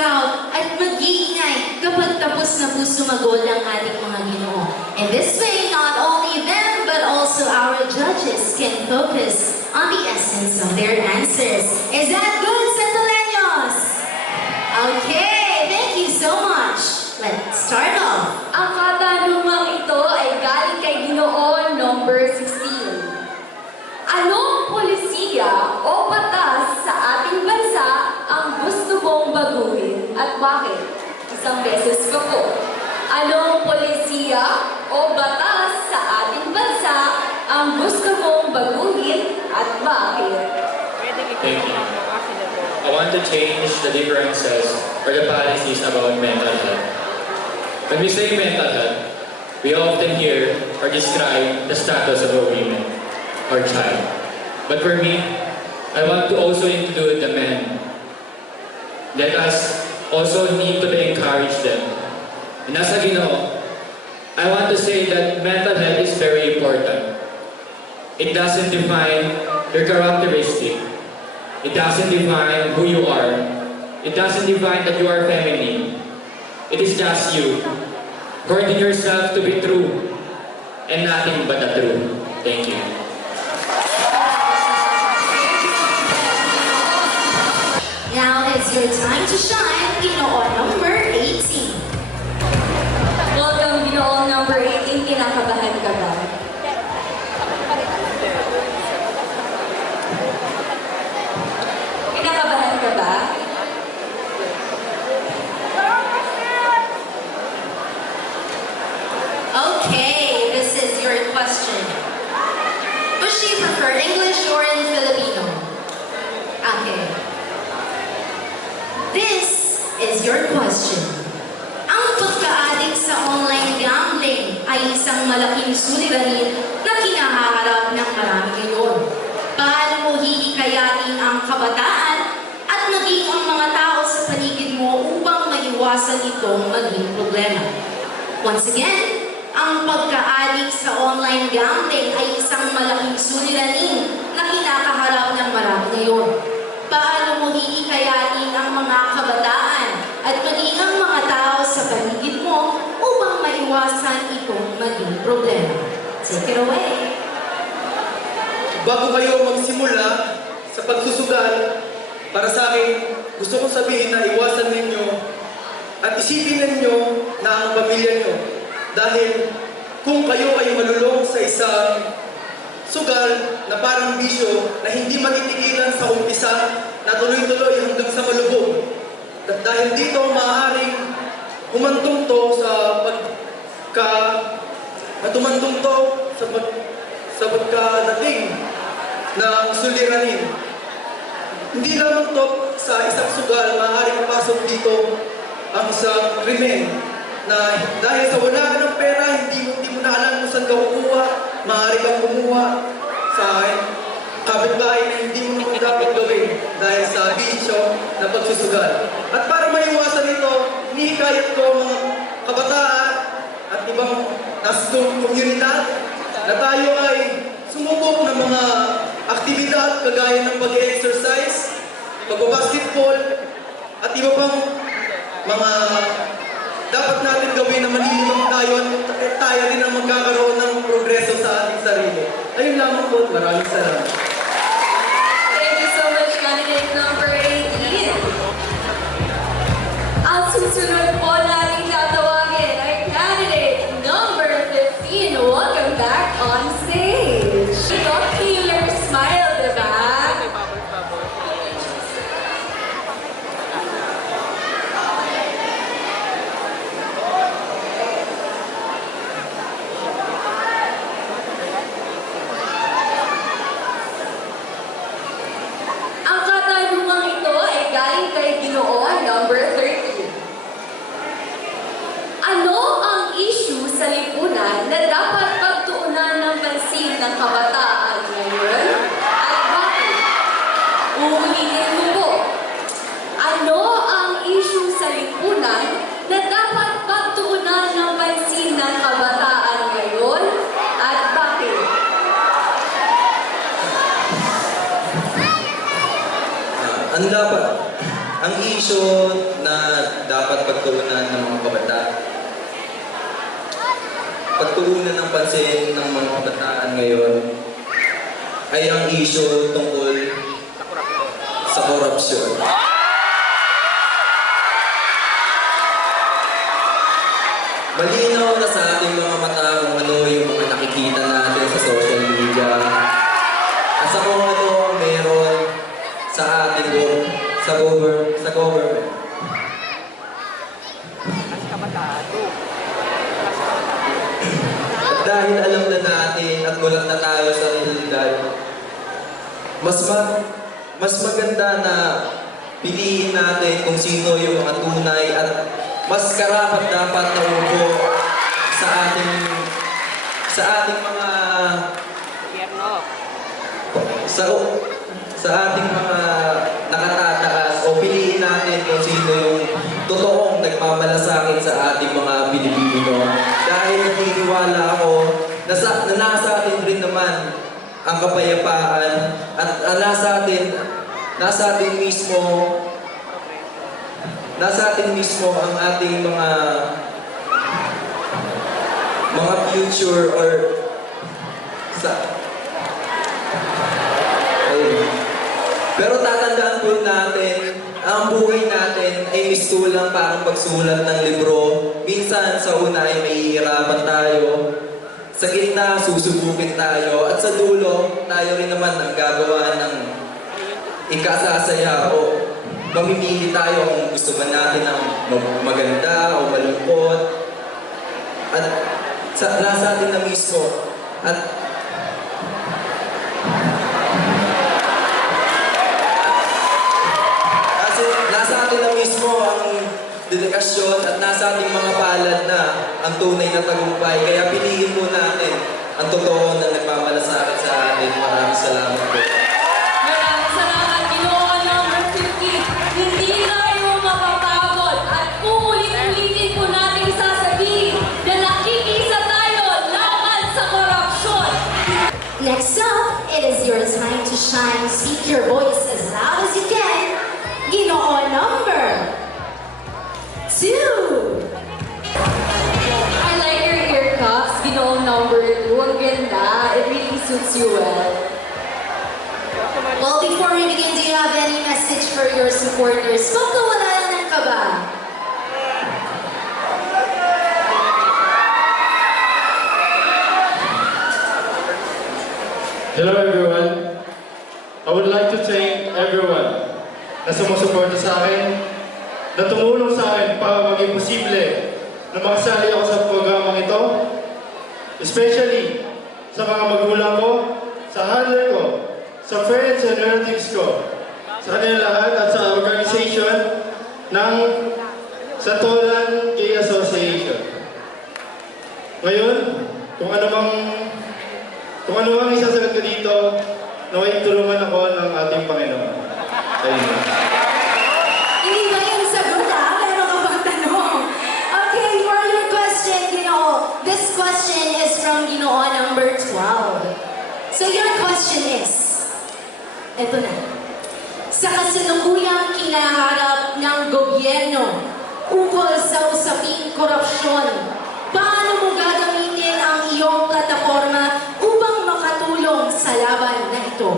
mag-scout at mag-iingay kapag tapos na po sumagot ang ating mga Ginoo. In this way, not only them, but also our judges can focus on the essence of their answers. Is that good, Santoleños? Okay, thank you so much. Let's start off. Ang katanungang ito ay galing kay Ginoon number 16. Anong polisiya o batas sa ating bansa ang gusto mong baguhin at bakit? Isang beses pa po. Anong polisiya o batas sa ating bansa ang gusto mong baguhin at bakit? Thank you. I want to change the differences or the policies about mental health. When we say mental health, we often hear or describe the status of a woman or child. But for me, I want to also include the men. Let us also need to encourage them. And as a Ginoo, I want to say that mental health is very important. It doesn't define your characteristic. It doesn't define who you are. It doesn't define that you are feminine. It is just you. Holding yourself to be true and nothing but the truth. Thank you. Now it's your time to shine, Ginoo number 18. Welcome, Ginoong number 18. Kinakabahan ka ba? Kinakabahan ka ba? Okay, this is your question. Would she prefer English or in Filipino? Okay. This is your question. Ang pagka-addict sa online gambling ay isang malaking suliranin na kinaharap ng marami ngayon. Paano mo hihikayatin ang kabataan at maging ang mga tao sa paligid mo upang maiwasan itong maging problema? Once again, ang pagka-addict sa online gambling ay isang malaking suliranin na kinakaharap ng marami ngayon. Paano mo hihikayatin ang mga kabataan at maging ang mga tao sa paligid mo upang maiwasan itong maging problema? Take it away. Bago kayo magsimula sa pagsusugal, para sa akin, gusto kong sabihin na iwasan ninyo at isipin ninyo na ang pamilya nyo. Dahil kung kayo malulong sa isang sugal na parang bisyo na hindi matitigilan sa umpisa na tuloy-tuloy hanggang sa malubog. At dahil dito maaaring humantong to sa pagkadating ng suliranin. Hindi lamang to sa isang sugal, maaaring pasok dito ang isang krimen na dahil sa wala ka ng pera, hindi mo na alam kung saan ka kukuha, maaari kang kumuha sa kapitbahay na hindi mo naman dapat gawin dahil sa bisyo na pagsusugal. At para maiwasan ito, hinihikayat ko mga kabataan at ibang nasa komunidad na tayo ay sumubok ng mga aktibidad kagaya ng pag-exercise, pag-basketball, at iba pang mga dapat natin gawin na malilibang tayo at tayo rin ang magkakaroon ng progreso sa ating sarili. Ayun lamang po. Maraming salamat. Thank you so much, candidate number 18. Ang susunod po natin tatawagin ay candidate number 15. Welcome back on stage. Don't kill your smile, diba? Ang katanungang ito ay galing kay Ginoo number 13. Ano ang issue sa lipunan na dapat pagtuunan ng pansin ng kabataan ngayon? At bakit? Uulitin ko po. Ano ang issue sa lipunan na dapat pagtuunan ng pansin ng kabataan ngayon? At bakit? Ang dapat Ang issue na dapat pagtuunan ng mga kabataan, pagtuunan ng pansin ng mga kabataan ngayon ay ang issue tungkol sa korupsyon. Malinaw na sa ating mga mata kung ano yung mga nakikita natin sa social media at sa kung ano ang meron sa ating sa government. At dahil alam na natin at mulat na tayo sa realidad, mas maganda na piliin natin kung sino yung mga tunay at mas karapat dapat na upo sa ating mga sa ating mga nakatataas o piliin natin kung sino yung totoong nagmamalasakit sa ating mga Pilipino. Dahil naniniwala ako na nasa atin rin naman ang kapayapaan at nasa atin mismo ang ating mga future or pero tatandaan po natin, ang buhay natin ay mistulang parang pagsulat ng libro. Minsan sa una ay mahihirapan tayo, sa gitna susubukin tayo, at sa dulo tayo rin naman ang gagawa ng ikasasaya o mamimili tayo kung gusto ba natin ng maganda o malungkot. At nasa atin na mismo. At nasa atin na mismo ang dedikasyon at nasa ating mga palad na ang tunay na tagumpay. Kaya piliin po natin ang totoo na nagmamalasakit sa atin. Maraming salamat po. Maraming salamat, Ginoo number 50. Hindi tayo mapapagod at uulit-ulitin po natin sasabihin na nakikisa tayo laban sa korupsyon. Next up, it is your time to shine. Speak your voice as loud as you can. Ginoo number 2. I like your ear cuffs, Ginoo number 2. Ang ganda. It really suits you well. Well, before we begin, do you have any message for your supporters? Pagkawalanan ka ba? Hello everyone. I would like to thank everyone na sumusuporta sa akin, na tumulong sa akin para maging posible na makasali ako sa programang ito. Especially sa mga magulang ko, sa handler ko, sa friends and relatives ko, sa kanila lahat at sa organization ng Santolan Gay Association. Ngayon, kung ano mang isasagot ko dito, naway tulungan ako ng ating Panginoon. Ayun na. Hindi ba yung sagot Meron ka bang tanong? Okay, for your question, this question is from Ginoo number 12. So your question is, eto na. Sa kasalukuyang kinaharap ng gobyerno ukol sa usaping korupsyon, paano mo gagamitin ang iyong plataforma upang makatulong sa laban na ito?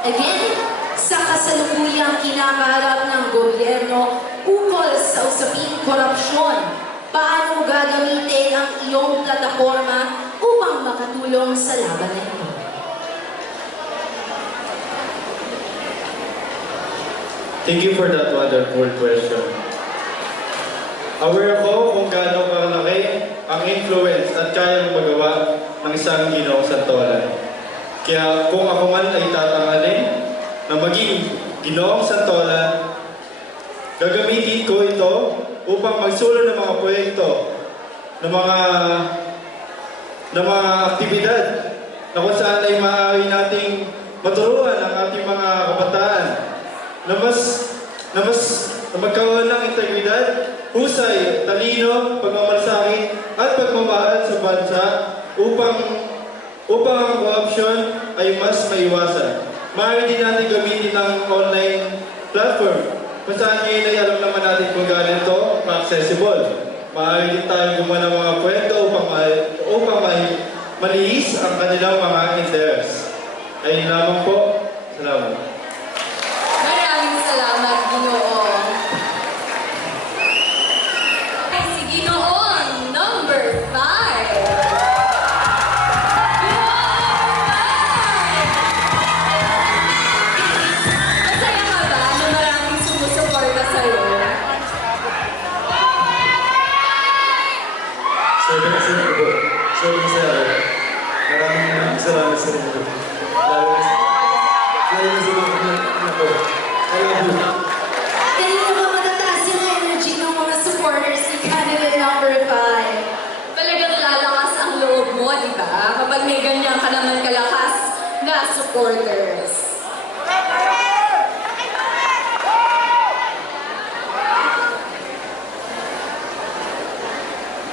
Again, sa kasalukuyang kinakaharap ng gobyerno ukol sa usaping korupsyon, paano mo gagamitin ang iyong plataforma upang makatulong sa laban na ito? Thank you for that wonderful question. Aware ako kung gaano kalaki ang influence at kayang magawa ng isang Ginoong Santolan. Kaya kung ako man ay tatangalin na maging Ginoong Santolan, gagamitin ko ito upang magsulong ng mga proyekto, ng mga aktibidad na kung saan ay maaari nating maturuan ang ating mga kabataan na magkaroon ng integridad, husay, talino, pagmamalasakit at pagmamahal sa bansa upang ang korupsyon ay mas maiwasan. Maaari din natin gamitin ang online platform kung saan ngayon ay alam naman natin kung gaano ito ka-accessible. Maaari din tayong gumawa ng mga kwento upang maliis ang kanilang mga interest. Ayun lamang po. Salamat. Maraming salamat, Ginoong. Ay, si Ginoong, number 5. Masaya ka ba na maraming sumusuporta sa'yo? Sobrang masaya po. Sobrang masaya ako. Maraming salamat sa inyo. Lalo na sa mga anak ko. I love you. Kanina ba matataas yung energy ng mga supporters ni candidate number 5? Talagang lalakas ang loob mo, di ba? Kapag may ganyan ka naman kalakas na supporters.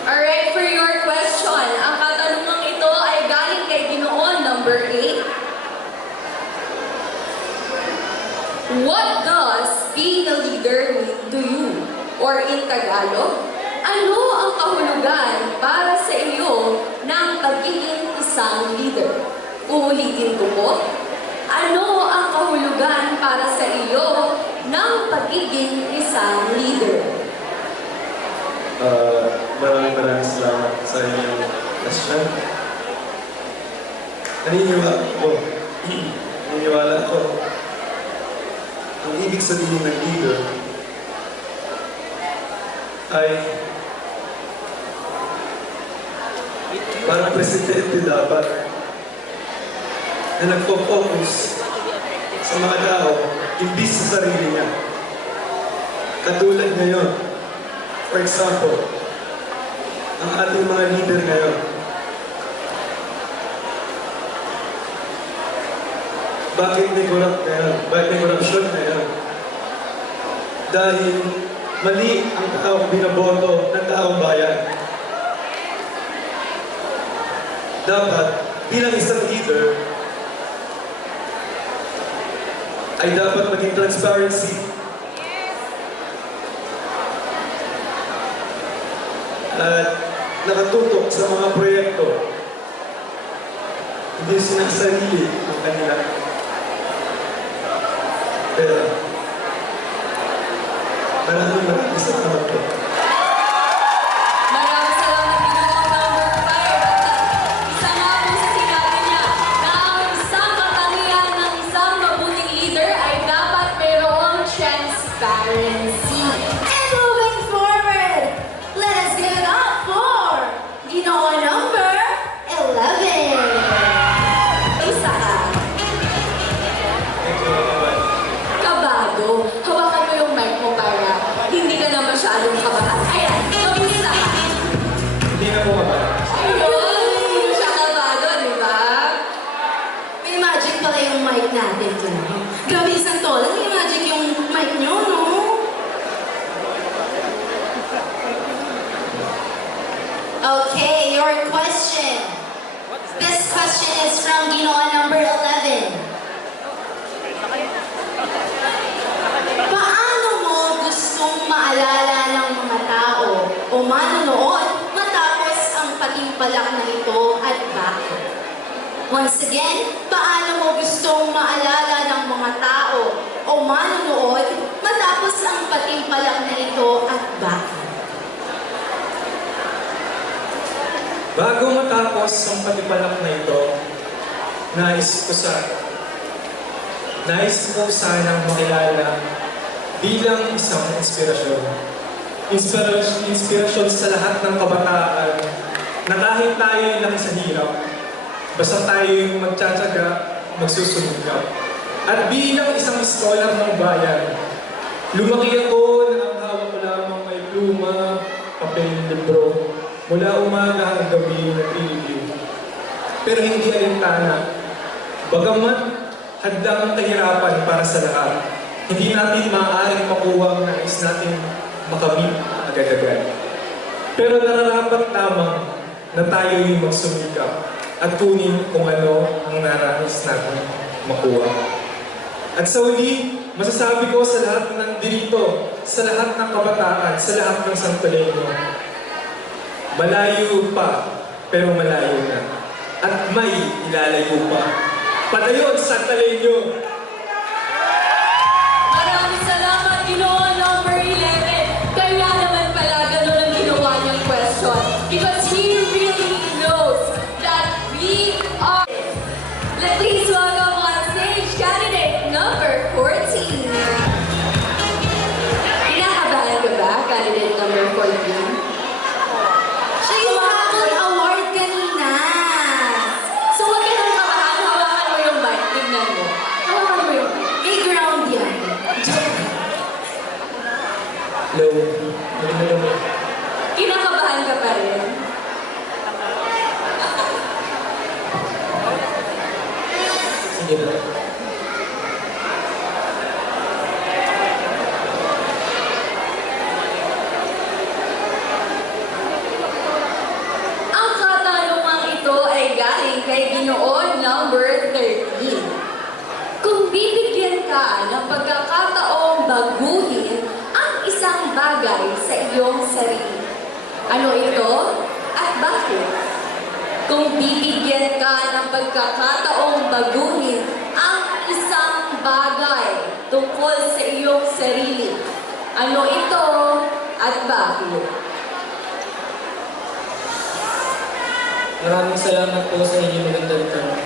Alright, for your question, ang katanungang ito ay galing kay Ginoon, number 8. What does being a leader mean to you? Or in Tagalog, ano ang kahulugan para sa iyo ng pagiging isang leader? Uulitin ko po. Ano ang kahulugan para sa iyo ng pagiging isang leader? Maraming salamat sa inyong question. Naniniwala ako. Ang ibig sabihin ng leader ay parang presidente dapat na nagpo-focus sa mga tao imbis sa sarili niya. Katulad ngayon, for example, ang ating mga leader ngayon, bakit may corrupt ngayon? Bakit may corruption ngayon? Dahil mali ang taong binaboto ng taong bayan. Dapat, bilang isang leader, ay dapat maging transparency. At nakatutok sa mga proyekto. Hindi sinasarili ang kanila. Pero, maraming salamat po. Maraming salamat Ginoong number 5. Isa nga po sa sinabi niya na ang isang katangian ng isang mabuting leader ay dapat mayroong transparency. And moving forward, let us give it up for Ginoo number 11. Isa ka. Kabado. Hawakan mo yung mic mo para hindi ka na masyadong kabahan. Ayan, kamusta ka? Hindi na po ba? Ayun, hindi mo siya kabado, di ba? May magic pala yung mic natin dyan. Grabe isang tola, may magic yung mic nyo, no? Okay, your question. This question is from Ginoo number 11. Paano mo gustong maalala ng mga tao o manonood matapos ang patimpalak na ito at bakit? Once again, paano mo gustong maalala ng mga tao o manonood matapos ang patimpalak na ito at bakit? Bago matapos ang patimpalak na ito, nais ko sanang makilala bilang isang inspirasyon. Inspirasyon sa lahat ng kabataan na kahit tayo ay laki sa hirap, basta tayo yung magtsatsaga, magsusumikap. At bilang isang scholar ng bayan, lumaki ako na ang hawak ko lamang may pluma, papel, libro, mula umaga hanggang gabi na preview. Pero hindi alintana. Bagamat hadlang ang kahirapan para sa lahat, hindi natin maaaring makuha ang nais natin makamit agad-agad. Pero nararapat lamang na tayo yung magsumikap at kunin kung ano ang naranis natin makuha. At sa uli, masasabi ko sa lahat ng nandito, sa lahat ng kabataan, sa lahat ng Santoleño, malayo pa, pero malayo na. At may ilalayo pa. Padayon, Santoleño! Maraming salamat, Ginoon number 11. Kaya naman pala ganun ang ginawa niyang question. Because he really knows that we are. Please welcome on stage candidate number 14. Kinakabahan ka ba, candidate number 14? Siya yung habol award kanina. So huwag ka nang kabahan, hawakan mo yung mic. Tignan mo. Hawakan mo yung mic. May ground yan. Hello. Hello. Kinakabahan ka pa rin. Sige na. Ang katanungang ito ay galing kay Ginoon number 13. Kung bibigyan ka ng pagkakataong baguhin ang isang bagay sa iyong sarili, ano ito at bakit? Kung bibigyan ka ng pagkakataong baguhin ang isang bagay tungkol sa iyong sarili, ano ito at bakit? Maraming salamat po sa inyo magandang tanong.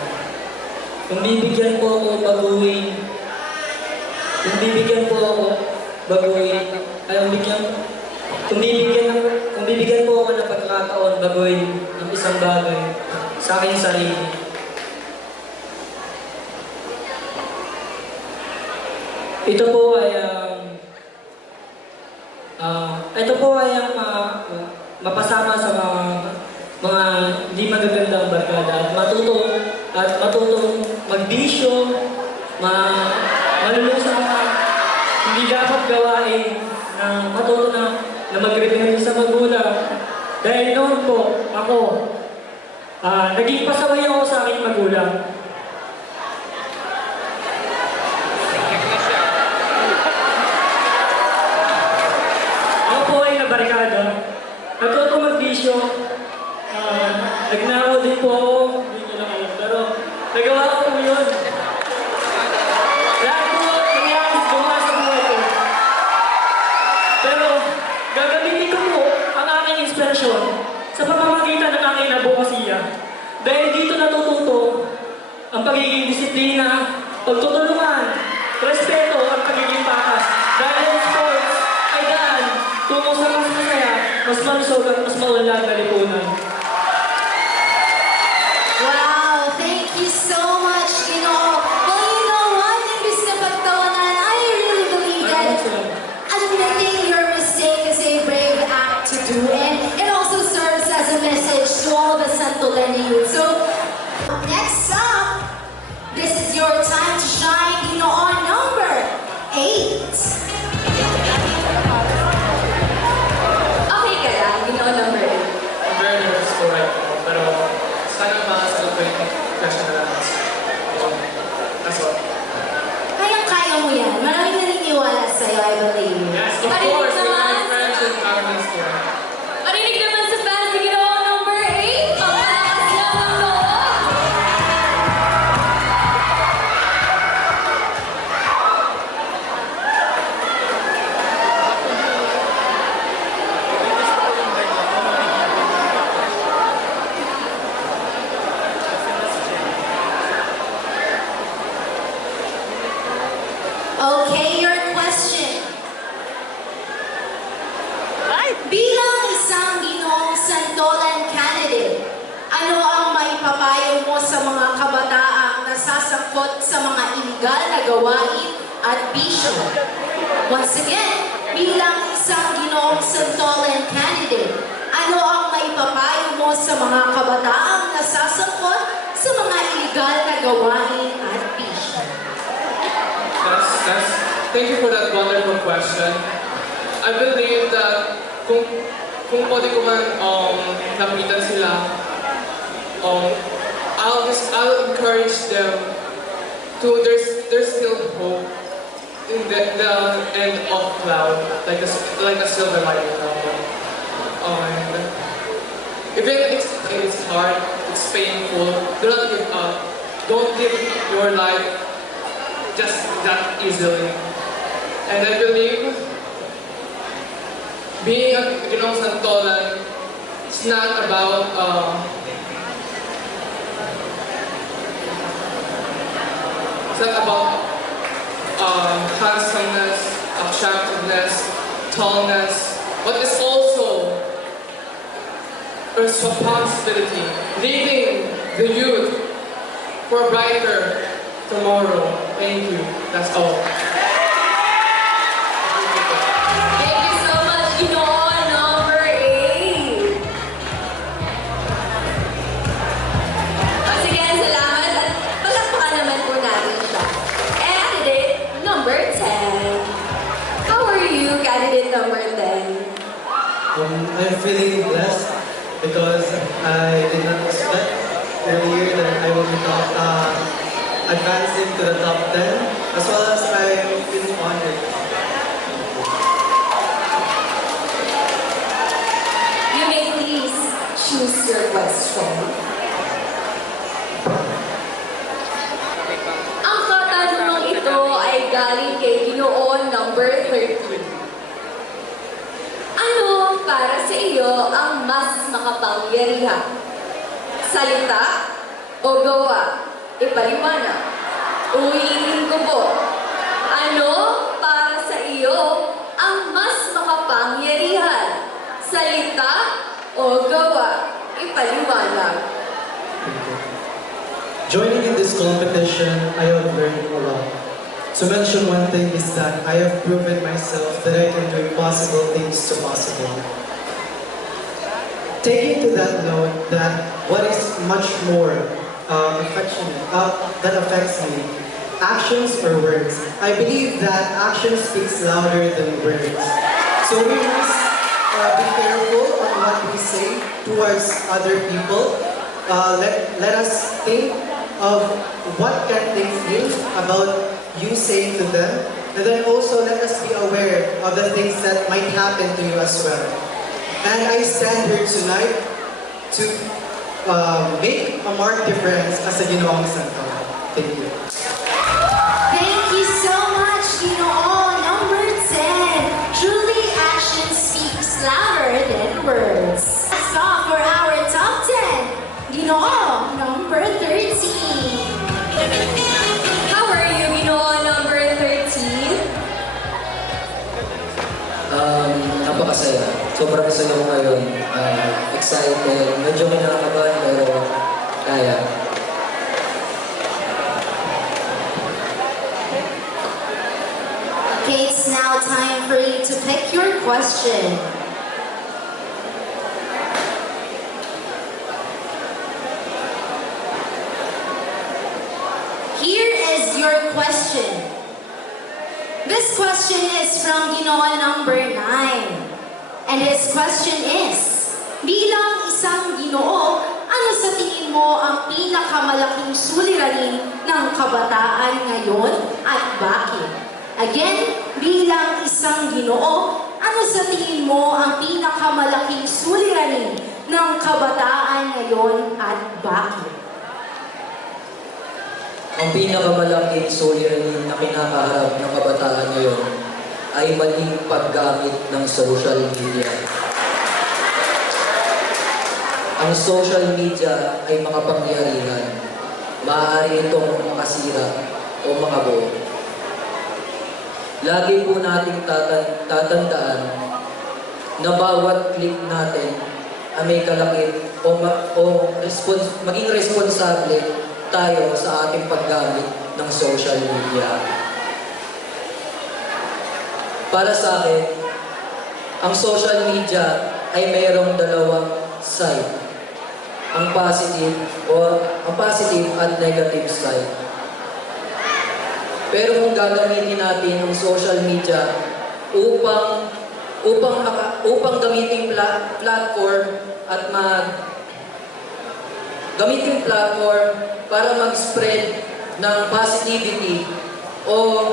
Kung bibigyan po ako baguhin, kung bibigyan po ako ng pagkakataon baguhin ang isang bagay sa aking sarili. Ito po ay mapasama sa mga hindi magagandang barkada at matutong magbisyo, malulong sa mga hindi dapat gawain na matuto na mag-rebelde sa magulang. Dahil noon po, ako, naging pasaway ako sa aking magulang. Ako po ay nabarkada. Natuto magbisyo. Nagnakaw din po ako. Hindi ko lang alam. Pero nagawa ko po yun. Lahat po nangyari sa buhay ko. Pero gagamitin ko po ang aking inspirasyon sa pamamagitan ng aking advokasya. Dahil dito natututo ang pagiging disiplina, pagtutulungan, respeto at pagiging patas. Dahil ang sports ay daan tungo sa mas masaya, mas malusog at mas maunlad na lipunan. Wow, thank you so much, Gino. Well, you know what? Imbis na pagtawanan, I really believe that admitting your mistake is a brave act to do, and it also serves as a message to all the Santoleño youth. So, next up, this is your time to shine, Gino, on number 8. Okay ka lang, Ginoon number 8. I'm very nervous to write po, pero sana makasagot ko yung question na lang. That's all. Kayang-kaya mo yan. Maraming naniniwala sa'yo, I believe. Yes, of Marinig course, we naman. have friends and government students. Marinig naman sa fans ni Ginoon number 8. Pangalakas lang ang loob. Okay, your question. Bilang isang ginoong Santolan candidate, ano ang maipapayo mo sa mga kabataang nasasangkot sa mga iligal na gawain at bisyo? Once again, bilang isang ginoong Santolan candidate, ano ang maipapayo mo sa mga kabataang nasasangkot sa mga iligal na gawain at bisyo? Thank you for that wonderful question. I believe that kung pwede ko man lapitan sila, I'll encourage them to there's still hope in the end of cloud, like a silver lining cloud. And even it's hard, it's painful, do not give up. Don't live your life just that easily. And I believe being a Ginoong Santolan is not about handsomeness, attractiveness, tallness, but it's also a responsibility, leading the youth for a brighter tomorrow. Thank you. That's all. Thank you so much, Ginoo, number 8. Once again, salamat at palakpakan naman po natin siya. Candidate number 10. How are you, candidate number 10? I'm feeling blessed because I did not expect earlier that I will be advancing to the top 10, as well as I'm feeling honored. You may please choose your question. Ang katanungang ito ay galing kay Ginoo number 13. Ano para sa iyo ang mas makapangyarihan? Salita o gawa? Ipaliwanag. Ulitin ko po. Ano para sa iyo ang mas makapangyarihan? Salita o gawa? Ipaliwanag. Joining in this competition, I have learned a lot. To mention one thing is that I have proven myself that I can do impossible things to possible. Taking to that note, that what is much more affectionate, that affects me, actions or words. I believe that action speaks louder than words. So we must be careful on what we say towards other people. Let us think of what can they feel about you saying to them, and then also let us be aware of the things that might happen to you as well. And I stand here tonight to make a marked difference as a Ginoong Santolan. Thank you. Thank you so much, Ginoo, number 10. Truly, action speaks louder than words. That's all for our top 10. Ginoo, number 13. How are you, Ginoo number 13? Napakasaya. Sobrang saya ko ngayon. Excited. Medyo kinakabahan pero kaya. Okay, it's now time for you to pick your question. Here is your question. This question is from Ginoo number 9. And his question is, bilang isang Ginoo, ano sa tingin mo ang pinakamalaking suliranin ng kabataan ngayon at bakit? Again, bilang isang Ginoo, ano sa tingin mo ang pinakamalaking suliranin ng kabataan ngayon at bakit? Ang pinakamalaking suliranin na kinakaharap ng kabataan ngayon ay maling paggamit ng social media. Ang social media ay makapangyarihan. Maaari itong makasira o makabuo. Lagi po nating tatandaan na bawat click natin ay may kalakip maging responsable tayo sa ating paggamit ng social media. Para sa akin, ang social media ay mayroong dalawang side. Ang positive at negative side. Pero kung gagamitin natin ang social media upang gamitin platform at gamitin platform para mag-spread ng positivity o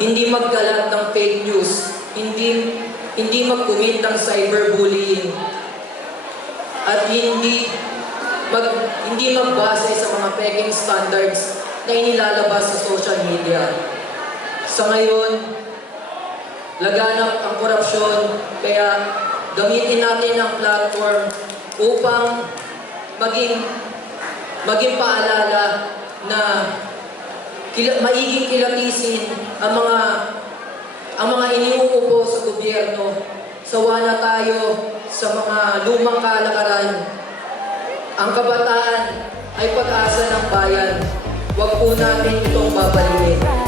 hindi magkalat ng fake news, hindi mag-commit ng cyberbullying, at hindi magbase sa mga peking standards na inilalabas sa social media. Sa ngayon, laganap ang korupsyon, kaya gamitin natin ang platform upang maging paalala na maiging kilatisin ang mga iniuupo sa gobyerno. Sawa na tayo sa mga lumang kalakaran. Ang kabataan ay pag-asa ng bayan. Huwag po natin itong babalikin.